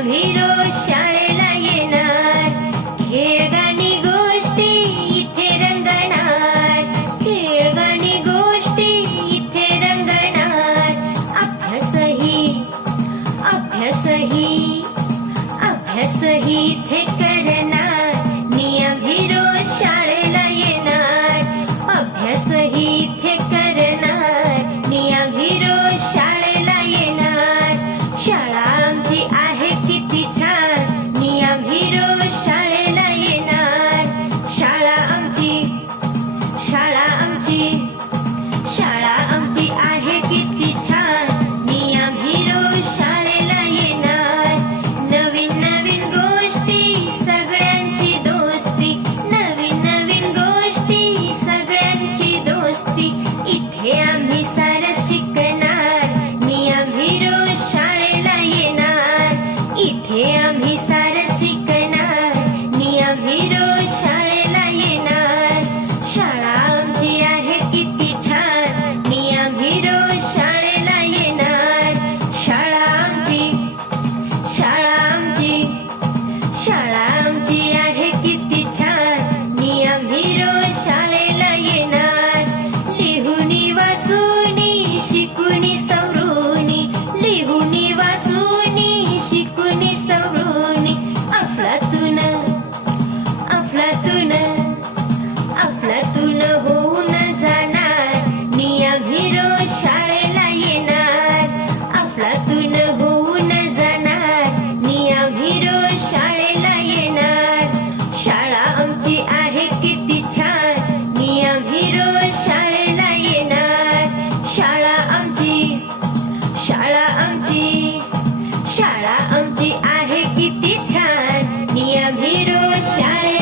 आम्ही रोज शाळेला येणार. खेळगाणी गोष्टी इथे रंगणार. खेळगाणी गोष्टी इथे रंगणार. अभ्यासही इथे करणार. आम्ही रोज शाळेला येणार. अभ्यासही इथे करणार. आम्ही रोज शाळेला येणार. शाळा आमची आहे किती छान. आम्ही रोज शाळेला येणार. शाळा आमची आहे किती छान. आम्ही रोज शाळेला येणार. नवीन नवीन गोष्टी सगळ्यांची दोस्ती. नवीन नवीन गोष्टी सगळ्यांची दोस्ती. इथे आम्ही सारं शिकणार. आम्ही रोज शाळेला येणार. इथे आम्ही सारं शिकणार. आम्ही रोज शाळेला येणार. शाळा आमची आहे किती छान. आम्ही रोज शाळेला येणार. शाळा आमची आहे किती छान. आम्ही रोज शाळेला येणार. लिहुनी वाचूनी शिकुनी सवरूनी. लिहुनी वाचूनी शिकुनी सवरूनी. अफलातून होऊन जाणार. आम्ही रोज शाळेला येणार. अफलातून होऊन जाणार. आम्ही रोज शाळेला येणार. शाळा आमची आहे किती छान. आम्ही रोज शाळेला येणार. शाळा आमची आहे किती छान. आम्ही रोज शाळेला